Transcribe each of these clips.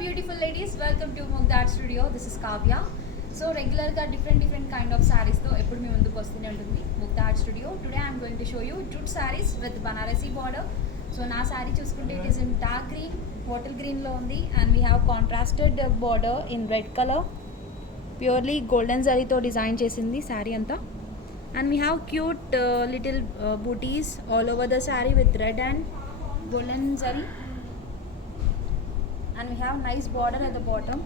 beautiful ladies, welcome to Mugdad Studio. This is Kavya. So regular ga different kind of sarees tho eppudu mee munduku vastune untundi Mugdad Studio. Today I am going to show you jute sarees with Banarasi border. So na saree chuskunte it is in dark green, bottle green lo undi, and we have contrasted border in red color. Purely golden zari tho design chesindi saree anta. And we have cute little booties all over the saree with red and golden zari. And we have nice border at the bottom,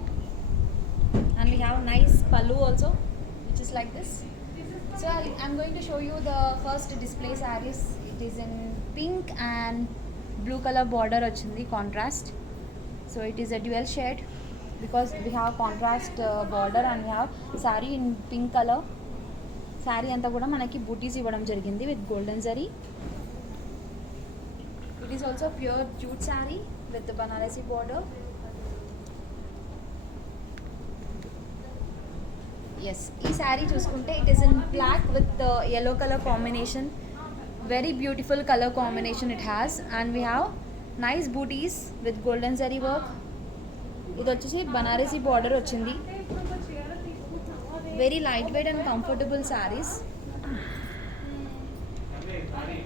and we have nice pallu also, which is like this. So I'm going to show you the first display sarees. It is in pink and blue color border ochindi contrast. So it is a dual shade because we have contrast border and we have saree in pink color. Saree anta kuda manaki booties ivvadam jarigindi with golden zari. It is also pure jute saree with the Banarasi border. Yes, this saree chuskunte it is in black with the yellow color combination. Very beautiful color combination it has, and we have nice booties with golden zari work. It vachesi Banarasi border ochindi. Very lightweight and comfortable sarees.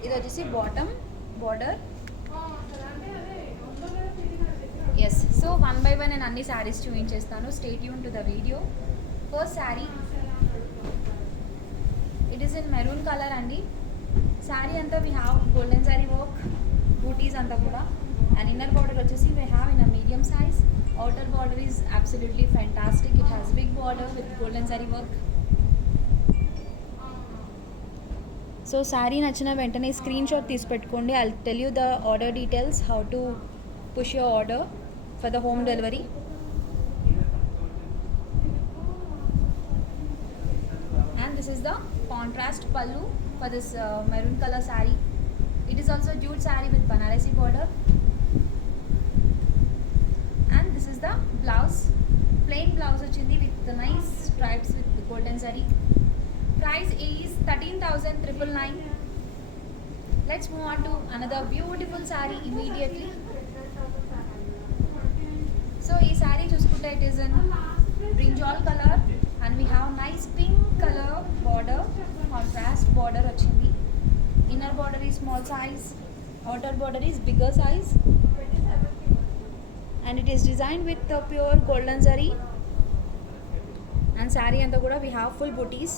It vachesi bottom border. Yes, so one by one నేను అన్ని sarees చూపించేస్తాను. Stay tuned to the video. First saree, it is in maroon color andi. Saree anta we have golden zari work, booties anta kuda, and inner border vachesi we have in a medium size. Outer border is absolutely fantastic. It has big border with golden zari work. So saree nachina ventane screenshot తీసి పెట్టుకోండి. I'll tell you the order details, how to push your order for the home delivery. And this is the contrast pallu for this maroon color saree. It is also jute saree with Banarasi border. And this is the blouse, plain blouse ochindi with the nice stripes with the golden zari. Price is 13,999. Let's move on to another beautiful saree immediately. So ee saree chuskunte it is in brinjal color, and we have nice pink color border, contrast border ochindi. Inner border is small size, outer border is bigger size, and it is designed with the pure golden zari. And saree anta kuda we have full booties.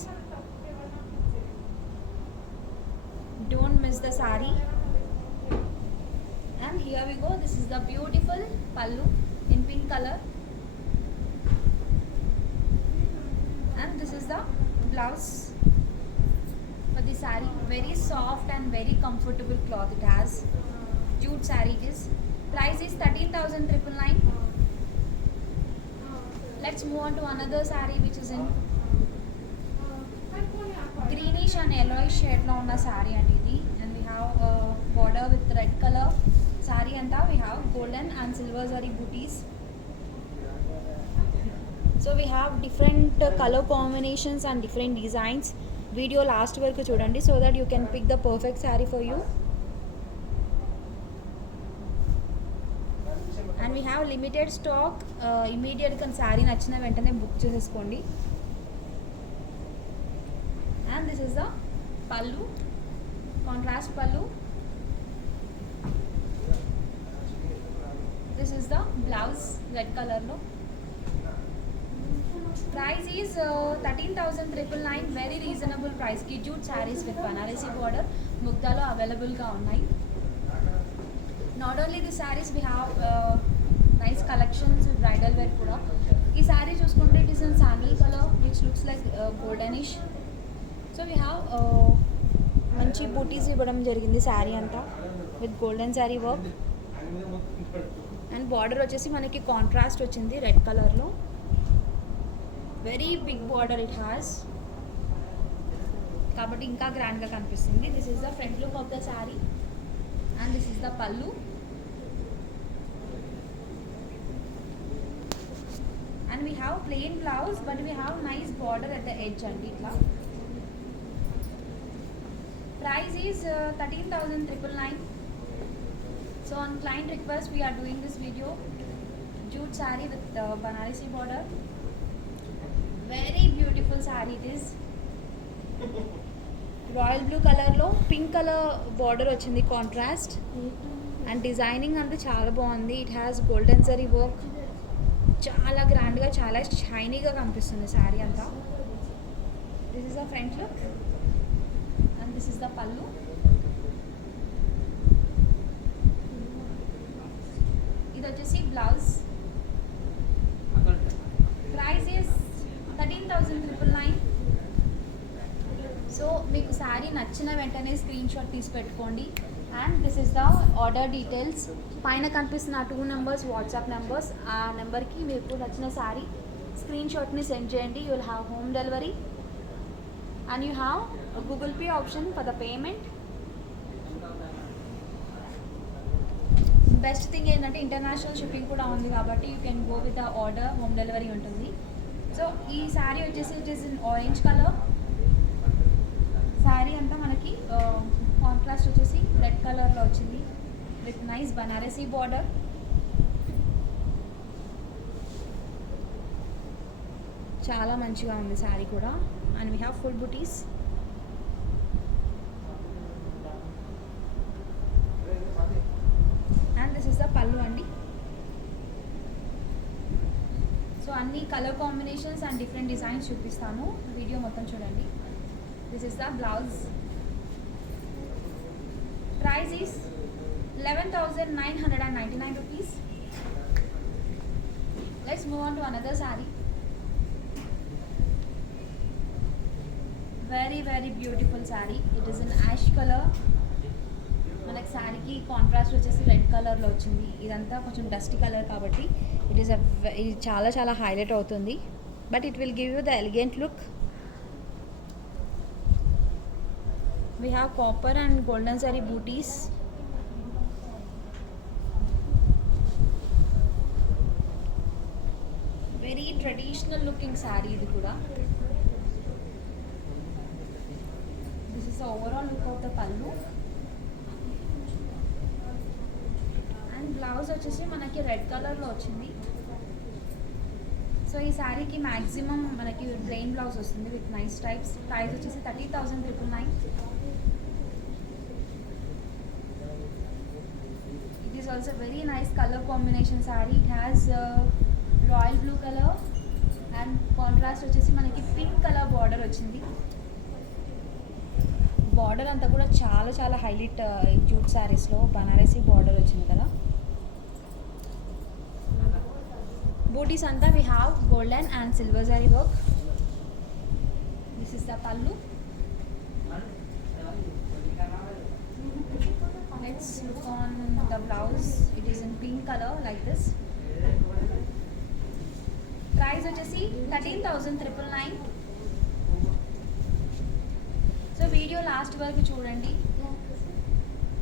Don't miss the saree. And here we go, this is the beautiful pallu in pink color, and this is the blouse for the saree. Very soft and very comfortable cloth it has. Jute saree it is. Price is 13,999. Let's move on to another saree which is in greenish and yellowish shade lo unna saree andi idi, and we have a border with red color. Saree anta we have golden and silver zari booties. So we have different color combinations and different designs. Video last varaku chudandi so that you can pick the perfect saree for you. And we have limited stock. Immediate ga saree nachina ventane book cheseskondi. And this is the pallu, contrast pallu. This is the blouse, red color lo. Price is 13,999. Very reasonable price ki jute sarees with Banarasi border Mugda lo available ga unnai. Not only the sarees, we have nice collections with bridal wear kuda. Ee saree chuskunte it is in sandal color which looks like goldenish. So we have manchi booties ivvadam jarigindi saree anta with golden zari work, and border వచ్చేసి మనకి contrast వచ్చింది red colour లో. Very big border it has, కాబట్టి ఇంకా గ్రాండ్ గా కనిపిస్తుంది. This is the front look of the saree, and this is the pallu. And we have plain blouse, but we have nice border at the edge and itla. Price is 13,999. So on client request we are doing this video. jute saree with Banarasi border. Very beautiful saree it is. Royal blue కలర్లో pink colour border వచ్చింది contrast, and designing అంతా చాలా బాగుంది. It has golden zari వర్క్, చాలా గ్రాండ్గా చాలా షైనీగా కనిపిస్తుంది శారీ అంతా. This is the front look and this is the పల్లు. ఇది వచ్చేసి బ్లౌజ్. Price is 13,999. సో మీకు శారీ నచ్చిన వెంటనే స్క్రీన్ షాట్ తీసి పెట్టుకోండి. And this is the order details. పైన కనిపిస్తున్న 2 నెంబర్స్ వాట్సాప్ నెంబర్స్. ఆ నెంబర్కి మీకు నచ్చిన శారీ స్క్రీన్ షాట్ని సెండ్ చేయండి. You will have home delivery and you have Google Pay option for the payment. Best thing ఏంటంటే ఇంటర్నేషనల్ షిప్పింగ్ కూడా ఉంది కాబట్టి you can go with the order, home delivery ఉంటుంది. సో ఈ శారీ వచ్చేసి it is in orange colour. Sari అంతా మనకి కాంట్రాస్ట్ వచ్చేసి రెడ్ కలర్లో వచ్చింది విత్ నైస్ బనారసీ బార్డర్. చాలా మంచిగా ఉంది శారీ కూడా. And we have full buttis. And this is the pallu అండి. సో అన్ని colour combinations and different designs చూపిస్తాను, వీడియో మొత్తం చూడండి. This is the blouse. Price is 11,999 rupees. Let's move on to another saree. Very very beautiful saree. It is in ash color. మనకి శారీకి కాంట్రాస్ట్ వచ్చేసి రెడ్ కలర్లో వచ్చింది. ఇదంతా కొంచెం డస్టీ కలర్ కాబట్టి ఇది చాలా చాలా హైలైట్ అవుతుంది. But it will give you the elegant look. We have copper and golden zari booties. Very traditional looking saree ఇది కూడా. This is the overall look of the pallu. And blouse వచ్చేసి మనకి రెడ్ కలర్లో వచ్చింది. సో ఈ శారీకి మ్యాక్సిమం మనకి ప్లెయిన్ బ్లౌజ్ వస్తుంది విత్ నైస్ టైప్స్. ప్రైస్ వచ్చేసి 30,999. It is also very nice color combination saree. It has royal blue color and contrast వచ్చేసి మనకి పింక్ కలర్ బార్డర్ వచ్చింది. బార్డర్ అంతా కూడా చాలా చాలా హైలైట్ జూట్ శారీస్లో బనారసీ బార్డర్ వచ్చింది కదా. బూటీస్ అంతా we have golden and silver zari work. This is the pallu. Let's look on the blouse. It is in pink color like this. Price వచ్చేసి 13,999. సో వీడియో లాస్ట్ వరకు చూడండి.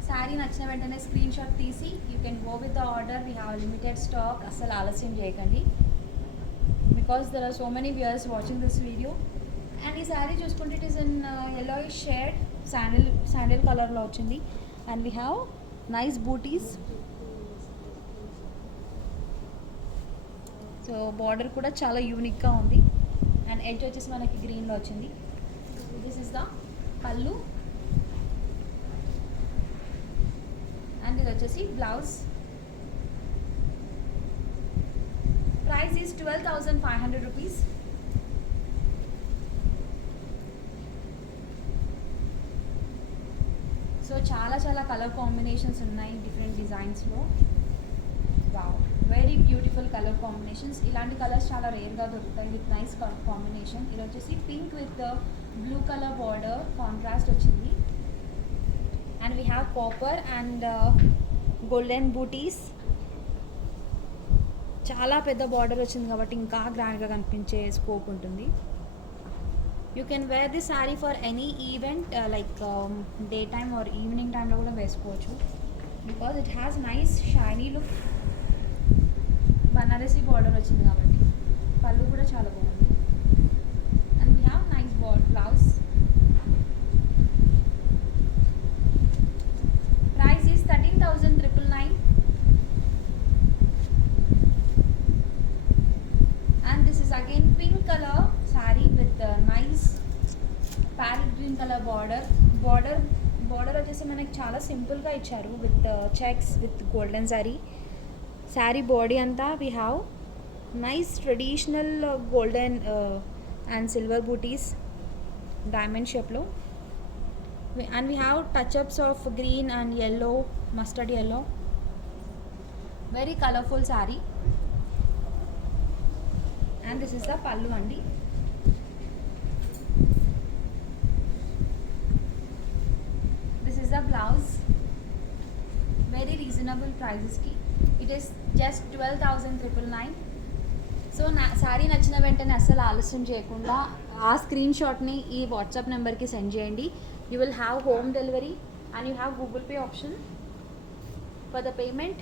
శారీ నచ్చిన వెంటనే స్క్రీన్ షాట్ తీసి you can go with the order. We have limited stock. అసలు ఆలస్యం చేయకండి because there are so many viewers watching this video. And ఈ శారీ చూసుకుంటే it is in yellowish shade, sandal కలర్లో వచ్చింది. And we have nice booties. So border కూడా చాలా యూనిక్గా ఉంది. అండ్ ఎడ్జ్ వచ్చేసి మనకి గ్రీన్లో వచ్చింది. This is the pallu. And ఇది వచ్చేసి blouse. Price is 12,500 rupees. So చాలా చాలా కలర్ కాంబినేషన్స్ ఉన్నాయి డిఫరెంట్ డిజైన్స్లో. Wow, very beautiful colour combinations. ఇలాంటి కలర్స్ చాలా రేర్గా దొరుకుతాయి విత్ నైస్ కలర్ కాంబినేషన్. ఇది వచ్చేసి pink with blue colour border contrast వచ్చింది. And we have copper and golden butis. చాలా పెద్ద బార్డర్ వచ్చింది కాబట్టి ఇంకా గ్రాండ్గా కనిపించే స్కోప్ ఉంటుంది. You can wear this sari for any event like day time or evening టైంలో కూడా వేసుకోవచ్చు because it has nice shiny look. Banarasi border వచ్చింది కాబట్టి పళ్ళు కూడా చాలా బాగుంది. And we have nice blouse. Price is 13,999. Colour border వచ్చేసి మనకి చాలా సింపుల్గా ఇచ్చారు with checks with golden sari body అంతా we have nice traditional golden and silver butis diamond షేప్లో and we have touch-ups of green and yellow, mustard yellow. Very colorful saree. And this is the pallu andi. This is the blouse. Very reasonable prices ki. It is just 12,999. సో శారీ నచ్చిన వెంటనే అస్సలు ఆలస్యం చేయకుండా ఆ స్క్రీన్ షాట్ని ఈ వాట్సాప్ నెంబర్కి సెండ్ చేయండి. You will have home delivery and you have Google Pay option for the payment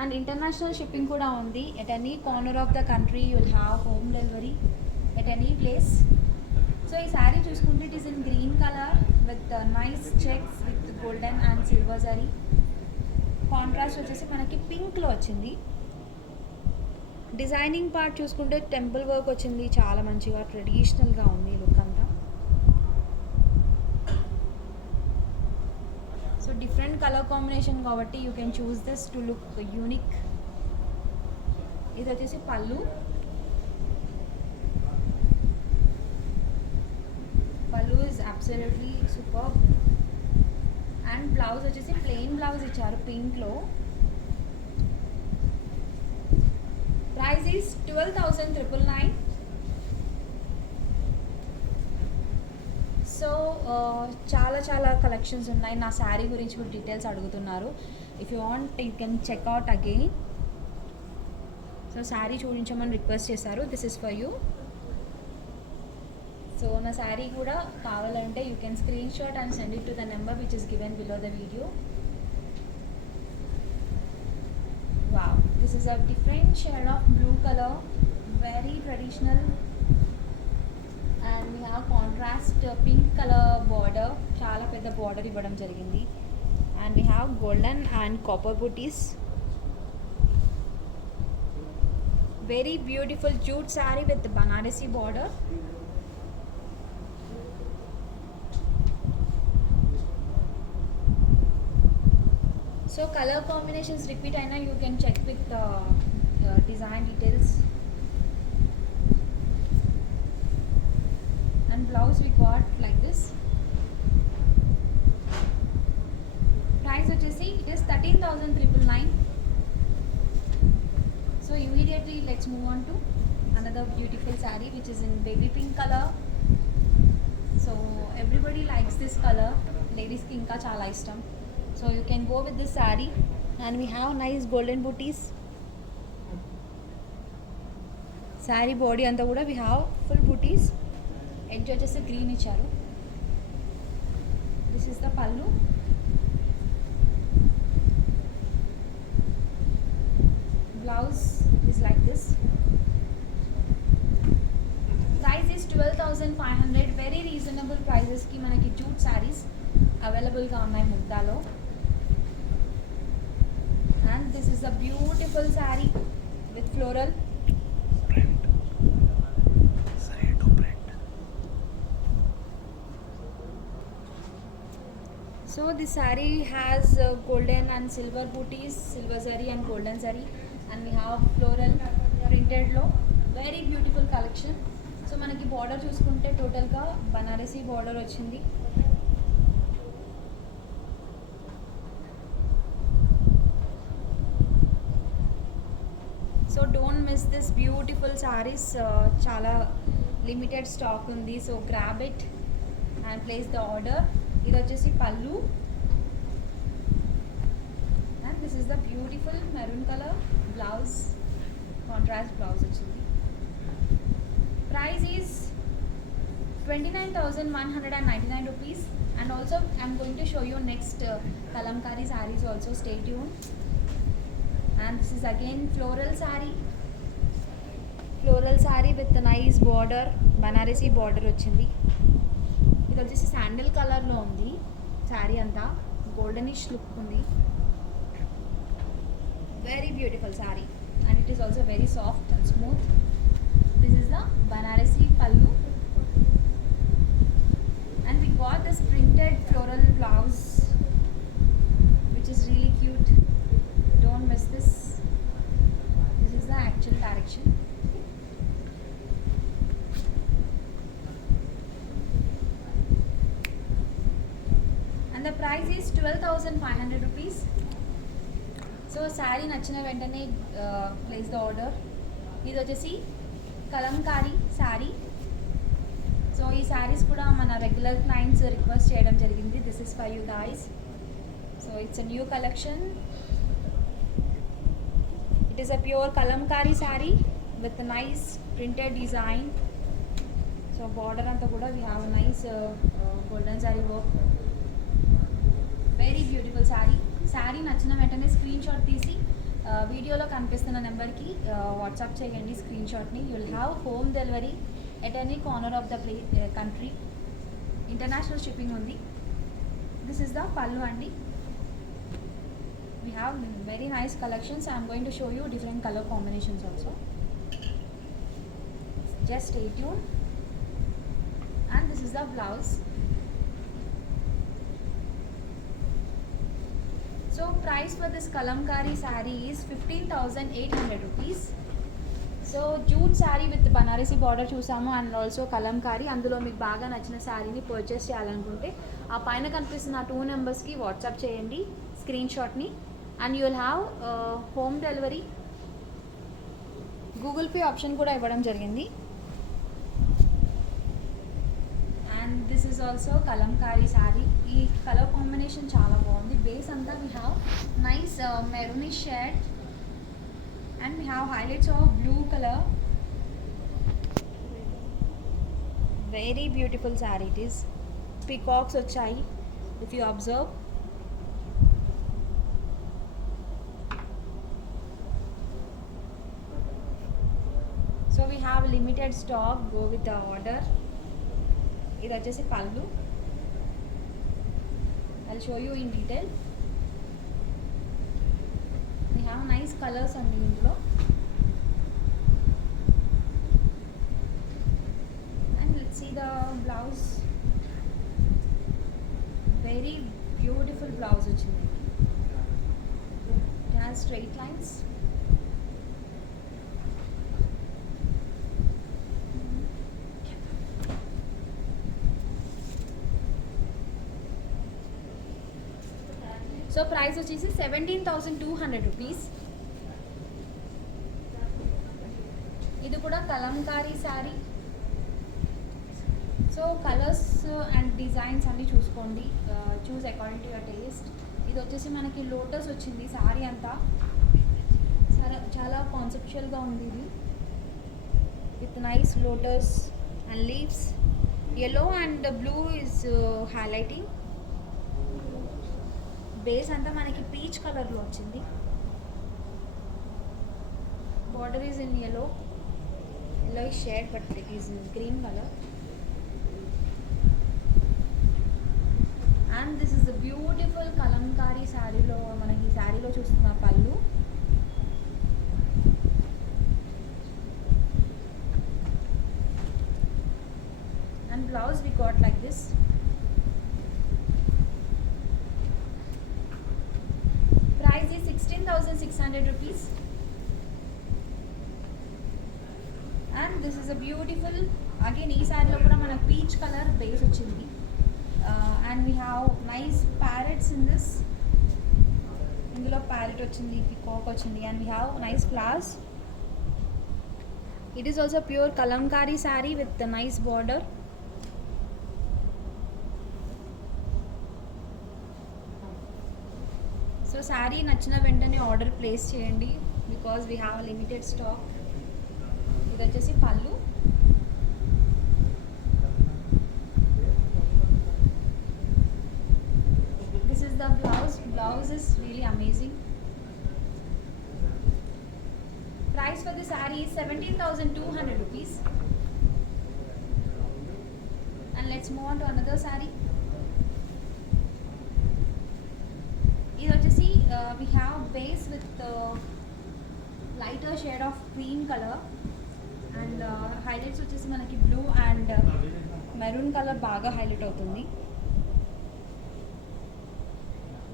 and international shipping kuda undi. At any corner of the country you will have home delivery at any place. So ee saree chuskunte it is in green color with nice checks with golden and silver zari. Contrast vachesi manaki pink lo vachindi. Designing part చూసుకుంటే temple work వచ్చింది, చాలా మంచిగా ట్రెడిషనల్గా ఉంది లుక్ అంతా. So different colour combination కాబట్టి you can choose this to look unique. ఇది వచ్చేసి పళ్ళు. పళ్ళు is absolutely super. And blouse వచ్చేసి ప్లెయిన్ బ్లౌజ్ ఇచ్చారు పింక్లో. Price is 12,999. సో చాలా కలెక్షన్స్ ఉన్నాయి. నా శారీ గురించి కూడా డీటెయిల్స్ అడుగుతున్నారు. If you want you can checkout again. So sari చూపించమని రిక్వెస్ట్ చేశారు. This is for you. So నా శారీ కూడా కావాలంటే you can screen shot and send it to the number which is given below the video. Wow, this is a different shade of blue color, very traditional, and we have contrast pink color border, chala pedda border ivvadam jarigindi, and we have golden and copper booties. Very beautiful jute saree with the Banarasi border. So color combinations repeat aina, you can check with the design details. And blouse we got like this. Price vachesi it is 13,999. So immediately let's move on to another beautiful saree which is in baby pink color. So everybody likes this color, ladies ki inka chala ishtam. So you can go with this saree and we have nice golden booties. Saree body anta kuda we have full booties. Edge vachesi green icharu. This is the pallu. Blouse is like this. Price is 12,500. Very reasonable prices ki manaki jute sarees available ga unnai Mugdalo. And this is a beautiful saree with floral print. Saree to print. So this saree has golden and silver booties, silver zari and golden zari, and we have floral printed lo. Very beautiful collection. So manaki border చూసుకుంటే total గా బనారసి border వచ్చింది. So don't miss this beautiful sarees. Chala limited stock undi, so grab it and place the order. Idi vachesi pallu and this is the beautiful maroon color blouse, contrast blouse vachindi. Price is 29,199 rupees. And also I'm going to show you next kalamkari sarees also. Stay tuned. And this is again floral saree with a nice border, Banarasi border వచ్చింది. ఇది వచ్చేసి శాండిల్ కలర్లో ఉంది. శారీ అంతా goldenish look ఉంది. Very beautiful saree and it is also very soft and smooth. This is the Banarasi pallu got this printed floral blouse which is really cute. Don't miss this. This is the actual direction. And the price is 12,500 rupees. So sari నచ్చిన వెంటనే place the order. ఇది వచ్చేసి కలంకారీ శారీ. సో ఈ శారీస్ కూడా మన regular clients request చేయడం జరిగింది. This is for you guys. So it's a new collection. It is a pure Kalamkari sari with nice printed design. So border అంతా కూడా we have nice golden sari work. Very beautiful sari. శారీ నచ్చిన వెంటనే స్క్రీన్ షాట్ తీసి వీడియోలో కనిపిస్తున్న నెంబర్కి వాట్సాప్ చేయండి స్క్రీన్ షాట్ని. You will have home delivery at any corner of the country. International shipping ఉంది. దిస్ ఇస్ ద పల్లు అండి. We have very nice collections. I'm going to show you different colour combinations also. Just stay tune. And this is the blouse. So price for this kalamkari saree is 15,800 rupees. So jute sari with Banarasi border చూసాము and also kalamkari. అందులో మీకు బాగా నచ్చిన శారీని పర్చేస్ చేయాలనుకుంటే ఆ పైన కనిపిస్తున్న 2 నెంబర్స్కి వాట్సాప్ చేయండి స్క్రీన్ షాట్ని. And you will have home delivery. Google Pay option కూడా ఇవ్వడం జరిగింది. And this is also kalamkari sari. ఈ కలర్ కాంబినేషన్ చాలా బాగుంది. బేస్ అంతా we have nice maroonish shade and we have highlights of blue colour. Very beautiful sari it is. Peacocks వచ్చాయి if you observe. So we have limited stock. Go with the order. ఇది వచ్చేసి పళ్ళు. I'll show you in detail. We have nice colors on దీంట్లో. And let's see the blouse. Very beautiful blouse వచ్చింది. It has straight lines. So price వచ్చేసి 17,200 రూపీస్. ఇది కూడా కలంకారీ sari. So colours and designs అన్నీ చూసుకోండి. చూస్ అకార్డింగ్ టు యువర్ టేస్ట్. ఇది వచ్చేసి మనకి లోటస్ వచ్చింది శారీ అంతా. చాలా కాన్సెప్చువల్గా ఉంది ఇది. With nice lotus and leaves. yellow and blue is highlighting. Base అంతా మనకి పీచ్ కలర్లో వచ్చింది. Border is in yellow shade but it is in green color. And this is a beautiful kalamkari శారీలో మనకి శారీలో చూస్తున్న పళ్ళు. And blouse we got like this. Price is 16,600 rupees. And this is a beautiful, again ee saree lo kuda mana peach color base ochindi. And we have nice parrots in this. Indulo parrot ochindi, peacock ochindi, and we have nice flowers. It is also pure kalamkari saree with the nice border. So saree nachina ventane order place cheyandi because we have a limited stock. Idi vachesi pallu. This is the blouse. Blouse is really amazing. Price for the saree is 17,200 rupees. And let's move on to another saree. This వచ్చేసి we have base with lighter shade of cream color and highlights వచ్చేసి మనకి blue and maroon color బాగా హైలైట్ అవుతుంది.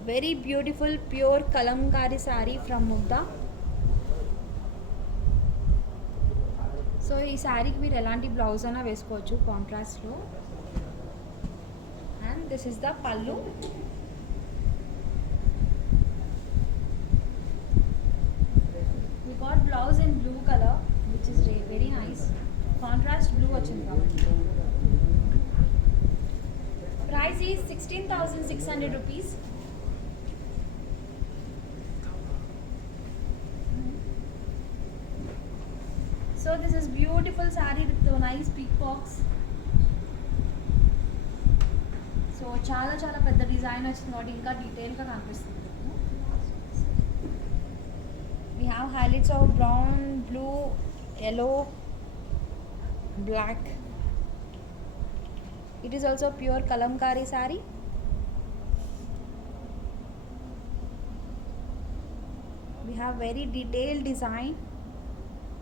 Very beautiful pure Kalamkari sari ఫ్రమ్ ముగ్ధా. సో ఈ శారీకి మీరు ఎలాంటి బ్లౌజ్ అయినా వేసుకోవచ్చు కాంట్రాస్ట్లో. అండ్ దిస్ ఇస్ ద పల్లు. We got blouse in blue color which is very nice. Contrast blue వచ్చింది కాబట్టి. Price is 16,600 rupees. So this is beautiful saree with the nice peacocks. So చాలా చాలా పెద్ద డిజైన్ వచ్చింది కాబట్టి ఇంకా డీటెయిల్గా కనిపిస్తుంది. We have highlights of brown, blue, yellow, black. It is also pure kalamkari saree. We have very detailed design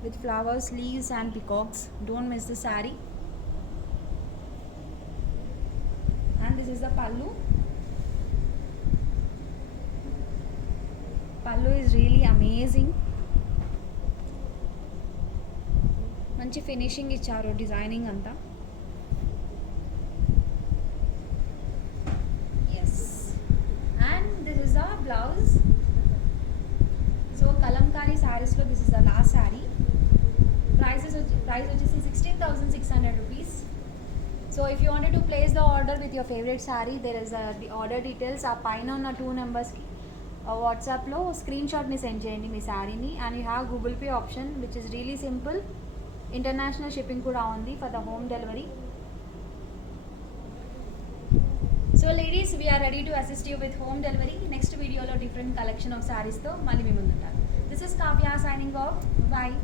with flowers, leaves and peacocks. Don't miss the saree. And this is the pallu. Pallu is really amazing. మంచి finishing ఇచ్చారు designing అంతా. Yes and this is the blouse. So kalamkari శారీస్లో this is the last sari. Price వచ్చేసి 16,600 rupees. So if you wanted to place the order with your favourite sari, there is the order details. ఆ పైన ఉన్న 2 నెంబర్స్కి వాట్సాప్లో స్క్రీన్ షాట్ని సెండ్ చేయండి మీ శారీని. And you have Google Pay option which is really simple. International shipping కూడా ఉంది for the home delivery. So ladies, we're ready to assist you with home delivery. Next వీడియోలో డిఫరెంట్ కలెక్షన్ ఆఫ్ శారీస్తో మళ్ళీ మీ ముందుంటారు. This is Kavya signing off. Bye.